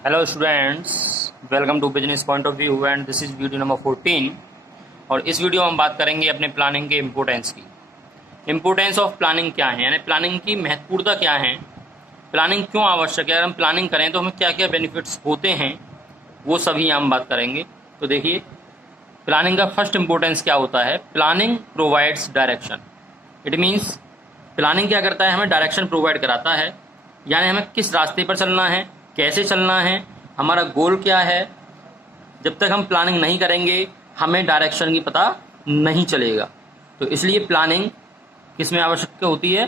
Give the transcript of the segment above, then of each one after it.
Hello students, welcome to business point of view and this is video number 14। और इस video में हम बात करेंगे अपने प्लानिंग के इम्पोर्टेंस की। इम्पोर्टेंस ऑफ प्लानिंग क्या है, यानी प्लानिंग की महत्वपूर्णता क्या है, प्लानिंग क्यों आवश्यक है, अगर हम प्लानिंग करें तो हमें क्या क्या बेनिफिट्स होते हैं, वो सभी हम बात करेंगे। तो देखिए, प्लानिंग का फर्स्ट इम्पोर्टेंस क्या होता है। Planning provides direction. It means planning क्या करता है, हमें डायरेक्शन प्रोवाइड कराता है, यानी हमें किस रास्ते पर चलना है, कैसे चलना है, हमारा गोल क्या है। जब तक हम प्लानिंग नहीं करेंगे हमें डायरेक्शन की पता नहीं चलेगा। तो इसलिए प्लानिंग किस में आवश्यक होती है,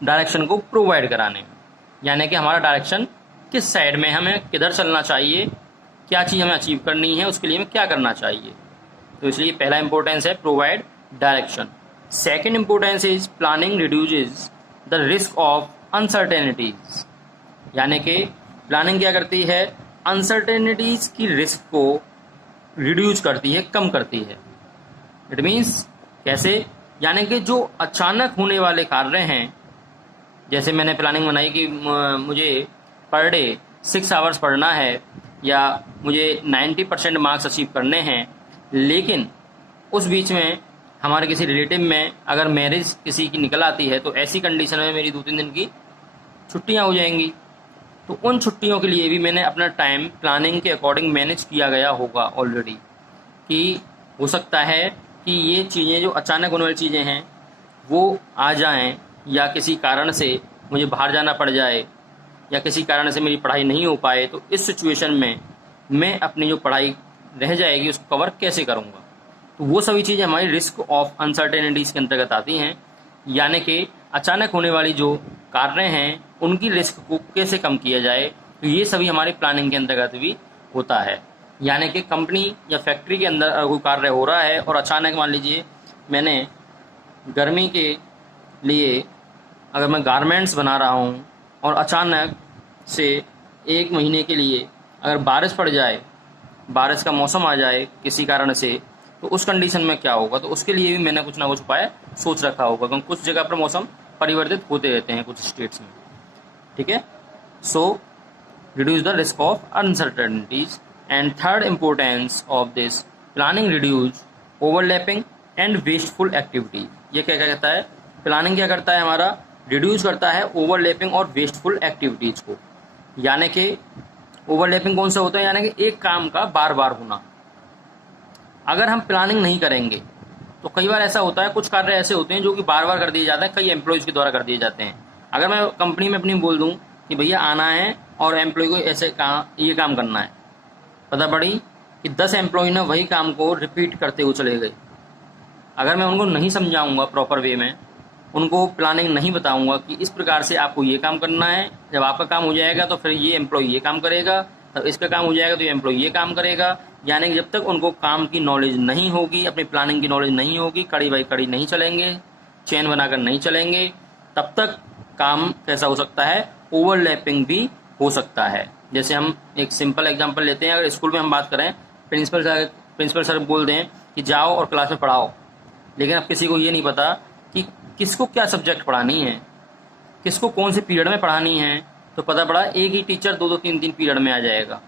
डायरेक्शन को प्रोवाइड कराने में, यानी कि हमारा डायरेक्शन किस साइड में, हमें किधर चलना चाहिए, क्या चीज़ हमें अचीव करनी है, उसके लिए हमें क्या करना चाहिए। तो इसलिए पहला इंपॉर्टेंस है provide direction. Second importance is planning reduces the risk of uncertainties, यानी कि प्लानिंग क्या करती है, अनसर्टेनिटीज की रिस्क को रिड्यूस करती है, कम करती है। इट मीन्स कैसे, यानी कि जो अचानक होने वाले कार्य हैं, जैसे मैंने प्लानिंग बनाई कि मुझे पर डे 6 आवर्स पढ़ना है या मुझे 90% मार्क्स अचीव करने हैं, लेकिन उस बीच में हमारे किसी रिलेटिव में अगर मैरिज किसी की निकल आती है, तो ऐसी कंडीशन में मेरी 2-3 दिन की छुट्टियां हो जाएंगी। तो उन छुट्टियों के लिए भी मैंने अपना टाइम प्लानिंग के अकॉर्डिंग मैनेज किया गया होगा ऑलरेडी, कि हो सकता है कि ये चीज़ें जो अचानक होने वाली चीज़ें हैं वो आ जाएं, या किसी कारण से मुझे बाहर जाना पड़ जाए, या किसी कारण से मेरी पढ़ाई नहीं हो पाए, तो इस सिचुएशन में मैं अपनी जो पढ़ाई रह जाएगी उसको कवर कैसे करूँगा। तो वो सभी चीज़ें हमारी रिस्क ऑफ अनसर्टेनिटीज़ के अंतर्गत आती हैं, यानी कि अचानक होने वाली जो कार्य हैं उनकी रिस्क को कैसे कम किया जाए। तो ये सभी हमारी प्लानिंग के अंतर्गत भी होता है। यानी कि कंपनी या फैक्ट्री के अंदर अगर कोई कार्य हो रहा है और अचानक मान लीजिए मैंने गर्मी के लिए अगर मैं गारमेंट्स बना रहा हूँ और अचानक से 1 महीने के लिए अगर बारिश पड़ जाए, बारिश का मौसम आ जाए किसी कारण से, तो उस कंडीशन में क्या होगा। तो उसके लिए भी मैंने कुछ ना कुछ उपाय सोच रखा होगा, क्योंकि कुछ जगह पर मौसम परिवर्तित होते रहते हैं कुछ स्टेट्स में। ठीक है, so reduce the risk of uncertainties. And third importance of this planning reduce overlapping and wasteful activities. ये क्या क्या कहता है, प्लानिंग क्या करता है, हमारा रिड्यूस करता है ओवरलैपिंग और वेस्टफुल एक्टिविटीज को। यानी कि ओवरलैपिंग कौन सा होता है, यानी कि एक काम का बार बार होना। अगर हम प्लानिंग नहीं करेंगे तो कई बार ऐसा होता है, कुछ कार्य ऐसे होते हैं जो कि बार बार कर दिए जाते हैं, कई एम्प्लॉयज़ के द्वारा कर दिए जाते हैं। अगर मैं कंपनी में अपनी बोल दूं कि भैया आना है और एम्प्लॉय को ऐसे ये काम करना है, पता पड़ी कि 10 एम्प्लॉय ने वही काम को रिपीट करते हुए चले गए। अगर मैं उनको नहीं समझाऊंगा प्रॉपर वे में, उनको प्लानिंग नहीं बताऊंगा कि इस प्रकार से आपको ये काम करना है, जब आपका काम हो जाएगा तो फिर ये एम्प्लॉय ये काम करेगा, तब इसका काम हो जाएगा तो ये एम्प्लॉय ये काम करेगा, यानी कि जब तक उनको काम की नॉलेज नहीं होगी, अपनी प्लानिंग की नॉलेज नहीं होगी, कड़ी बाई कड़ी नहीं चलेंगे, चेन बनाकर नहीं चलेंगे, तब तक काम कैसा हो सकता है, ओवरलैपिंग भी हो सकता है। जैसे हम एक सिंपल एग्जांपल लेते हैं, अगर स्कूल में हम बात करें, प्रिंसिपल सर बोल दें कि जाओ और क्लास में पढ़ाओ, लेकिन अब किसी को ये नहीं पता कि किसको क्या सब्जेक्ट पढ़ानी है, किसको कौन से पीरियड में पढ़ानी है। तो पता पड़ा एक ही टीचर 2-2 3-3 पीरियड में आ जाएगा,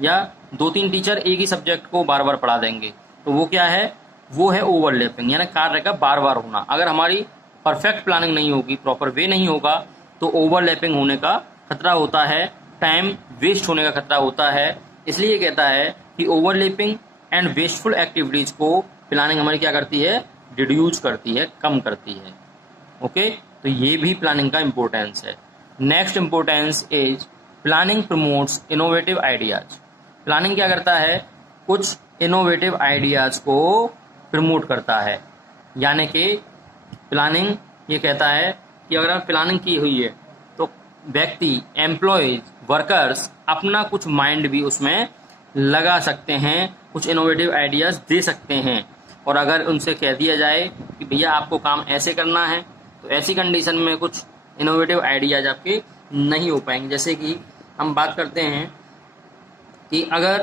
या 2-3 टीचर एक ही सब्जेक्ट को बार बार पढ़ा देंगे। तो वो क्या है, वो है ओवरलैपिंग, यानी कार्य का बार बार होना। अगर हमारी परफेक्ट प्लानिंग नहीं होगी, प्रॉपर वे नहीं होगा, तो ओवरलैपिंग होने का खतरा होता है, टाइम वेस्ट होने का खतरा होता है। इसलिए कहता है कि ओवरलैपिंग एंड वेस्टफुल एक्टिविटीज को प्लानिंग हमारी क्या करती है, रिड्यूस करती है, कम करती है। ओके, तो ये भी प्लानिंग का इम्पोर्टेंस है। Next importance is planning promotes innovative ideas. Planning क्या करता है, कुछ इनोवेटिव आइडियाज को प्रमोट करता है। यानी कि प्लानिंग ये कहता है कि अगर प्लानिंग की हुई है तो व्यक्ति, एम्प्लॉयज, वर्कर्स अपना कुछ माइंड भी उसमें लगा सकते हैं, कुछ इनोवेटिव आइडियाज दे सकते हैं। और अगर उनसे कह दिया जाए कि भैया आपको काम ऐसे करना है, तो ऐसी कंडीशन में कुछ इनोवेटिव आइडियाज आपके नहीं हो पाएंगे। जैसे कि हम बात करते हैं कि अगर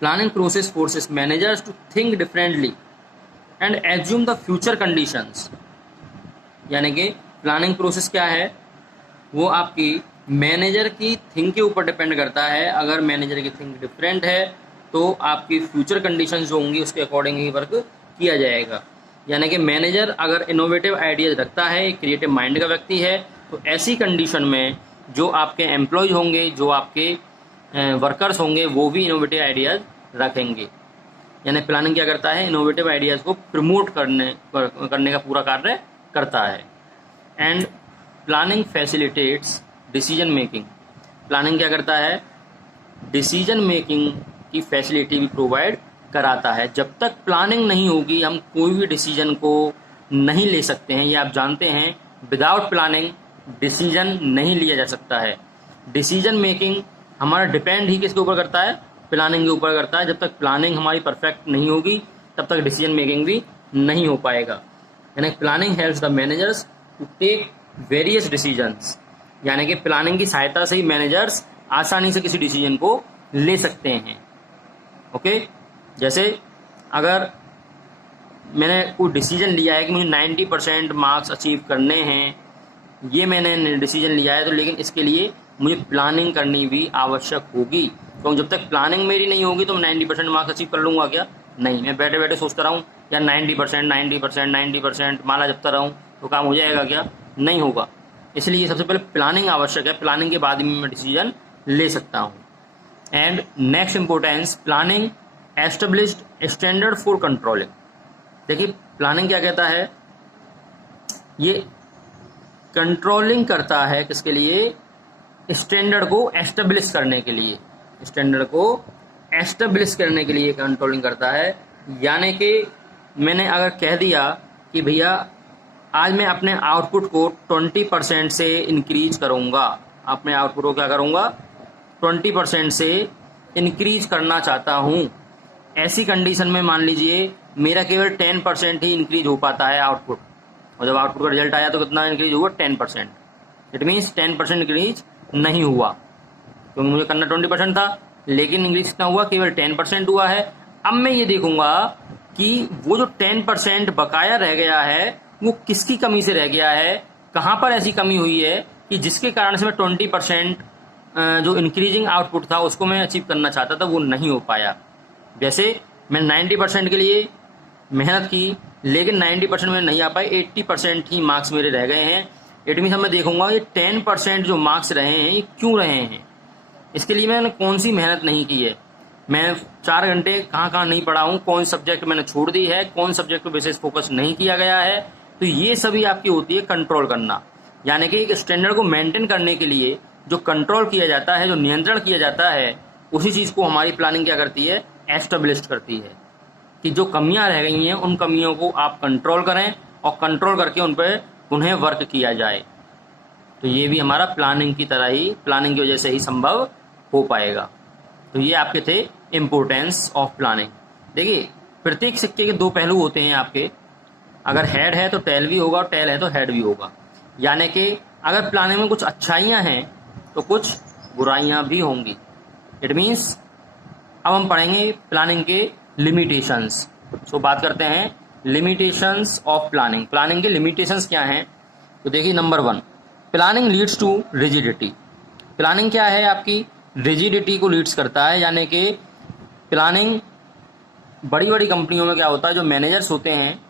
planning process forces managers to think differently and assume the future conditions, यानी कि प्लानिंग प्रोसेस क्या है, वो आपकी मैनेजर की थिंक के ऊपर डिपेंड करता है। अगर मैनेजर की थिंक डिफरेंट है तो आपकी फ्यूचर कंडीशंस जो होंगी उसके अकॉर्डिंग ही वर्क किया जाएगा। यानी कि मैनेजर अगर इनोवेटिव आइडियाज रखता है, क्रिएटिव माइंड का व्यक्ति है, तो ऐसी कंडीशन में जो आपके एम्प्लॉय होंगे, जो आपके वर्कर्स होंगे, वो भी इनोवेटिव आइडियाज रखेंगे। यानी प्लानिंग क्या करता है, इनोवेटिव आइडियाज़ को प्रमोट करने का पूरा कार्य करता है। And planning facilitates decision making. Planning क्या करता है, डिसीजन मेकिंग की फैसिलिटी भी प्रोवाइड कराता है। जब तक प्लानिंग नहीं होगी हम कोई भी डिसीजन को नहीं ले सकते हैं। ये आप जानते हैं, विदाउट प्लानिंग डिसीजन नहीं लिया जा सकता है। डिसीजन मेकिंग हमारा डिपेंड ही किसके ऊपर करता है, प्लानिंग के ऊपर करता है। जब तक प्लानिंग हमारी परफेक्ट नहीं होगी तब तक डिसीजन मेकिंग भी नहीं हो पाएगा। यानी planning helps the managers to take various decisions. यानी कि प्लानिंग की सहायता से ही मैनेजर्स आसानी से किसी डिसीजन को ले सकते हैं। ओके, जैसे अगर मैंने कोई डिसीजन लिया है कि मुझे 90% मार्क्स अचीव करने हैं, ये मैंने डिसीजन लिया है, तो लेकिन इसके लिए मुझे प्लानिंग करनी भी आवश्यक होगी। क्योंकि जब तक प्लानिंग मेरी नहीं होगी तो मैं 90% मार्क्स अचीव कर लूँगा क्या? नहीं। मैं बैठे बैठे सोचता रहूँ यार 90% माला जपता रहूँ तो काम हो जाएगा क्या? नहीं होगा। इसलिए सबसे पहले प्लानिंग आवश्यक है। प्लानिंग के बाद ही मैं डिसीजन ले सकता हूँ। And next importance, planning established standard for controlling. देखिए प्लानिंग क्या कहता है, ये कंट्रोलिंग करता है किसके लिए, स्टैंडर्ड को एस्टेब्लिश करने के लिए। स्टैंडर्ड को एस्टेब्लिश करने के लिए कंट्रोलिंग करता है। यानी कि मैंने अगर कह दिया कि भैया आज मैं अपने आउटपुट को 20% से इंक्रीज करूँगा, अपने आउटपुट को क्या करूँगा, 20% से इंक्रीज करना चाहता हूँ। ऐसी कंडीशन में मान लीजिए मेरा केवल 10% ही इंक्रीज हो पाता है आउटपुट, और जब आउटपुट का रिजल्ट आया तो कितना इंक्रीज हुआ, 10%। इट मीन्स 10% इंक्रीज नहीं हुआ, क्योंकि मुझे करना 20% था, लेकिन इंक्रीज कितना हुआ, केवल 10% हुआ है। अब मैं ये देखूंगा कि वो जो 10% बकाया रह गया है वो किसकी कमी से रह गया है, कहाँ पर ऐसी कमी हुई है कि जिसके कारण से मैं 20% जो इंक्रीजिंग आउटपुट था उसको मैं अचीव करना चाहता था वो नहीं हो पाया। जैसे मैं 90% के लिए मेहनत की, लेकिन 90% में नहीं आ पाए, 80% ही मार्क्स मेरे रह गए हैं। इट मीन्स मैं देखूंगा ये 10% जो मार्क्स रहे हैं ये क्यों रहे हैं, इसके लिए मैंने कौन सी मेहनत नहीं की है, मैं 4 घंटे कहाँ नहीं पढ़ा हूँ, कौन सब्जेक्ट मैंने छोड़ दी है, कौन सब्जेक्ट पर विशेष फोकस नहीं किया गया है। तो ये सभी आपकी होती है कंट्रोल करना। यानी कि एक स्टैंडर्ड को मेंटेन करने के लिए जो कंट्रोल किया जाता है, जो नियंत्रण किया जाता है, उसी चीज़ को हमारी प्लानिंग क्या करती है, एस्टेब्लिश करती है कि जो कमियां रह गई हैं उन कमियों को आप कंट्रोल करें और कंट्रोल करके उन पर उन्हें वर्क किया जाए। तो ये भी हमारा प्लानिंग की तरह ही, प्लानिंग की वजह से ही संभव हो पाएगा। तो ये आपके थे इम्पोर्टेंस ऑफ प्लानिंग। देखिए प्रत्येक सिक्के के 2 पहलू होते हैं आपके, अगर हेड है तो टेल भी होगा और टेल है तो हेड भी होगा। यानी कि अगर प्लानिंग में कुछ अच्छाइयाँ हैं तो कुछ बुराइयाँ भी होंगी। इट मीन्स अब हम पढ़ेंगे प्लानिंग के लिमिटेशंस। सो बात करते हैं लिमिटेशंस ऑफ प्लानिंग। प्लानिंग के लिमिटेशंस क्या हैं, तो देखिए number 1, planning leads to rigidity. Planning क्या है, आपकी रिजिडिटी को लीड्स करता है। यानी कि प्लानिंग बड़ी बड़ी कंपनियों में क्या होता है, जो मैनेजर्स होते हैं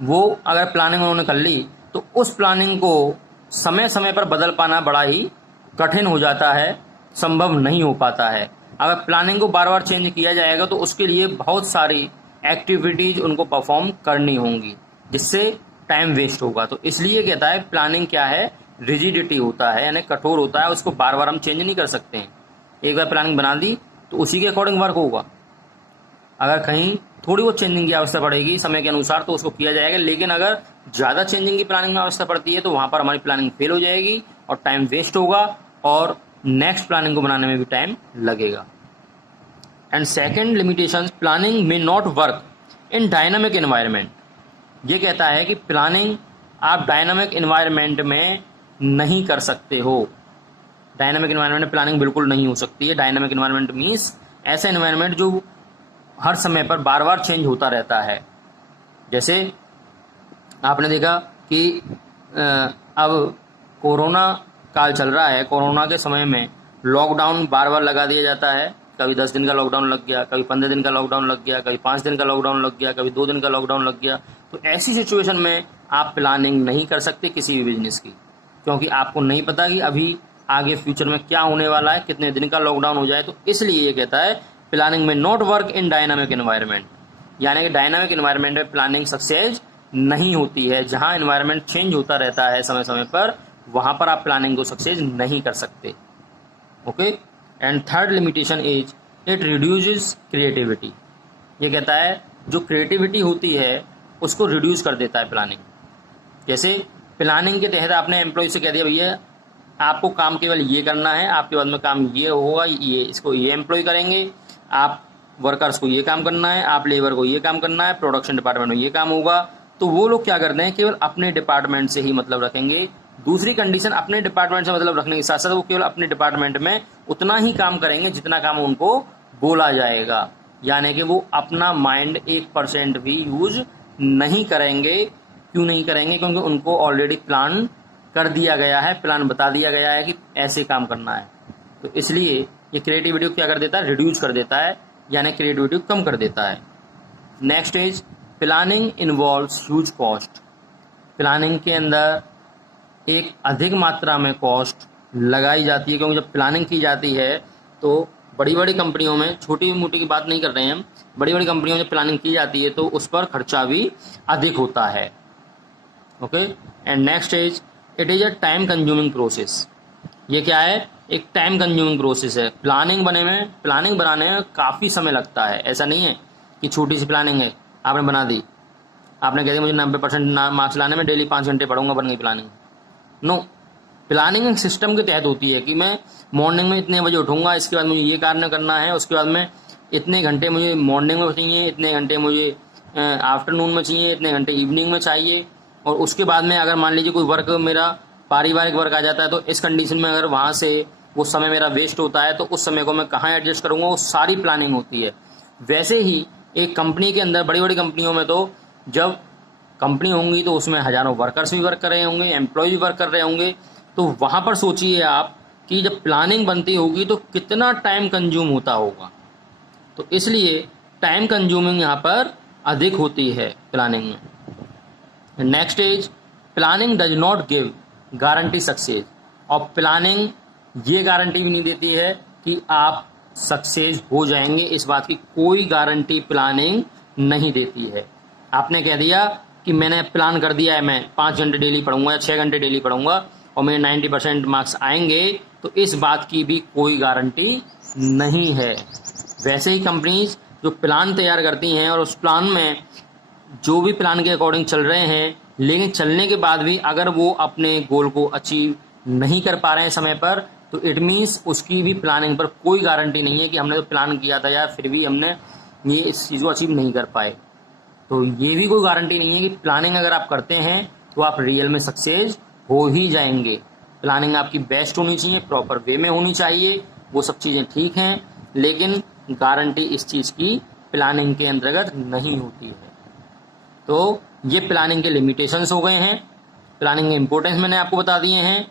वो अगर प्लानिंग उन्होंने कर ली तो उस प्लानिंग को समय समय पर बदल पाना बड़ा ही कठिन हो जाता है, संभव नहीं हो पाता है। अगर प्लानिंग को बार बार चेंज किया जाएगा तो उसके लिए बहुत सारी एक्टिविटीज उनको परफॉर्म करनी होंगी, जिससे टाइम वेस्ट होगा। तो इसलिए कहता है प्लानिंग क्या है, रिजिडिटी होता है, यानी कठोर होता है, उसको बार बार हम चेंज नहीं कर सकते हैं। एक बार प्लानिंग बना दी तो उसी के अकॉर्डिंग वर्क होगा। अगर कहीं थोड़ी बहुत चेंजिंग की आवश्यकता पड़ेगी समय के अनुसार तो उसको किया जाएगा, लेकिन अगर ज़्यादा चेंजिंग की प्लानिंग में आवश्यकता पड़ती है तो वहाँ पर हमारी प्लानिंग फेल हो जाएगी और टाइम वेस्ट होगा और नेक्स्ट प्लानिंग को बनाने में भी टाइम लगेगा। And second limitation, planning may not work in dynamic environment. ये कहता है कि प्लानिंग आप डायनामिक एनवायरनमेंट में नहीं कर सकते हो। डायनामिक एनवायरनमेंट में प्लानिंग बिल्कुल नहीं हो सकती है। डायनामिक एनवायरनमेंट मीन्स ऐसा एनवायरनमेंट जो हर समय पर बार बार चेंज होता रहता है। जैसे आपने देखा कि अब कोरोना काल चल रहा है, कोरोना के समय में लॉकडाउन बार बार लगा दिया जाता है। कभी 10 दिन का लॉकडाउन लग गया, कभी 15 दिन का लॉकडाउन लग गया, कभी 5 दिन का लॉकडाउन लग गया, कभी 2 दिन का लॉकडाउन लग गया। तो ऐसी सिचुएशन में आप प्लानिंग नहीं कर सकते किसी भी बिजनेस की, क्योंकि आपको नहीं पता कि अभी आगे फ्यूचर में क्या होने वाला है, कितने दिन का लॉकडाउन हो जाए। तो इसलिए ये कहता है प्लानिंग में not work in dynamic environment, यानी कि डायनामिक एनवायरनमेंट में प्लानिंग सक्सेस नहीं होती है। जहां एनवायरनमेंट चेंज होता रहता है समय समय पर, वहां पर आप प्लानिंग को सक्सेस नहीं कर सकते। Okay, and third limitation is it reduces creativity. ये कहता है जो क्रिएटिविटी होती है उसको रिड्यूस कर देता है प्लानिंग। जैसे प्लानिंग के तहत आपने एम्प्लॉय से कह दिया भैया आपको काम केवल ये करना है, आपके बाद में काम ये होगा, ये इसको ये एम्प्लॉय करेंगे, आप वर्कर्स को ये काम करना है, आप लेबर को ये काम करना है, प्रोडक्शन डिपार्टमेंट में ये काम होगा। तो वो लोग क्या करते हैं, केवल अपने डिपार्टमेंट से ही मतलब रखेंगे। दूसरी कंडीशन, अपने डिपार्टमेंट से मतलब रखने के साथ साथ वो केवल अपने डिपार्टमेंट में उतना ही काम करेंगे जितना काम उनको बोला जाएगा, यानी कि वो अपना माइंड 1% भी यूज नहीं करेंगे। क्यों नहीं करेंगे? क्योंकि उनको ऑलरेडी प्लान कर दिया गया है, प्लान बता दिया गया है कि ऐसे काम करना है। तो इसलिए ये क्रिएटिविटी को क्या कर देता है, रिड्यूस कर देता है, यानी क्रिएटिविटी को कम कर देता है। Next is planning involves huge cost. Planning के अंदर एक अधिक मात्रा में कॉस्ट लगाई जाती है, क्योंकि जब प्लानिंग की जाती है तो बड़ी बड़ी कंपनियों में, छोटी मोटी की बात नहीं कर रहे हैं हम, बड़ी बड़ी कंपनियों में जब प्लानिंग की जाती है तो उस पर खर्चा भी अधिक होता है। Okay, and next is it is a time consuming process. ये क्या है, एक टाइम कंज्यूमिंग प्रोसेस है। प्लानिंग बनाने में काफ़ी समय लगता है। ऐसा नहीं है कि छोटी सी प्लानिंग है, आपने बना दी, आपने कह दिया मुझे 90% मार्क्स लाने में डेली 5 घंटे पढ़ूंगा, बन गई प्लानिंग। नो, प्लानिंग एक सिस्टम के तहत होती है कि मैं मॉर्निंग में इतने बजे उठूंगा, इसके बाद मुझे ये कार्य करना है, उसके बाद में इतने घंटे मुझे मॉर्निंग में चाहिए, इतने घंटे मुझे आफ्टरनून में चाहिए, इतने घंटे इवनिंग में चाहिए। और उसके बाद में अगर मान लीजिए कोई वर्क मेरा पारिवारिक वर्क आ जाता है, तो इस कंडीशन में अगर वहाँ से वो समय मेरा वेस्ट होता है तो उस समय को मैं कहाँ एडजस्ट करूँगा, वो सारी प्लानिंग होती है। वैसे ही एक कंपनी के अंदर, बड़ी बड़ी कंपनियों में तो जब कंपनी होंगी तो उसमें हज़ारों वर्कर्स भी वर्क कर रहे होंगे, एम्प्लॉय भी वर्क कर रहे होंगे। तो वहाँ पर सोचिए आप कि जब प्लानिंग बनती होगी तो कितना टाइम कंज्यूम होता होगा। तो इसलिए टाइम कंज्यूमिंग यहाँ पर अधिक होती है प्लानिंग में। Next is planning does not give guarantee success. और प्लानिंग ये गारंटी भी नहीं देती है कि आप सक्सेस हो जाएंगे, इस बात की कोई गारंटी प्लानिंग नहीं देती है। आपने कह दिया कि मैंने प्लान कर दिया है मैं 5 घंटे डेली पढ़ूंगा या 6 घंटे डेली पढ़ूंगा और मेरे 90% मार्क्स आएंगे, तो इस बात की भी कोई गारंटी नहीं है। वैसे ही कंपनीज जो प्लान तैयार करती हैं और उस प्लान में जो भी प्लान के अकॉर्डिंग चल रहे हैं, लेकिन चलने के बाद भी अगर वो अपने गोल को अचीव नहीं कर पा रहे हैं समय पर, तो इट मीन्स उसकी भी प्लानिंग पर कोई गारंटी नहीं है कि हमने तो प्लान किया था यार, फिर भी हमने ये इस चीज़ को अचीव नहीं कर पाए। तो ये भी कोई गारंटी नहीं है कि प्लानिंग अगर आप करते हैं तो आप रियल में सक्सेस हो ही जाएंगे। प्लानिंग आपकी बेस्ट होनी चाहिए, प्रॉपर वे में होनी चाहिए, वो सब चीज़ें ठीक हैं, लेकिन गारंटी इस चीज़ की प्लानिंग के अंतर्गत नहीं होती है। तो ये प्लानिंग के लिमिटेशंस हो गए हैं, प्लानिंग के इम्पोर्टेंस मैंने आपको बता दिए हैं।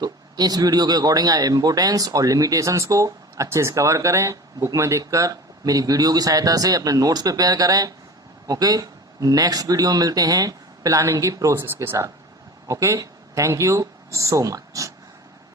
तो इस वीडियो के अकॉर्डिंग आप इम्पोर्टेंस और लिमिटेशंस को अच्छे से कवर करें, बुक में देखकर, मेरी वीडियो की सहायता से अपने नोट्स प्रिपेयर करें। ओके, नेक्स्ट वीडियो में मिलते हैं प्लानिंग की प्रोसेस के साथ। Okay, thank you so much.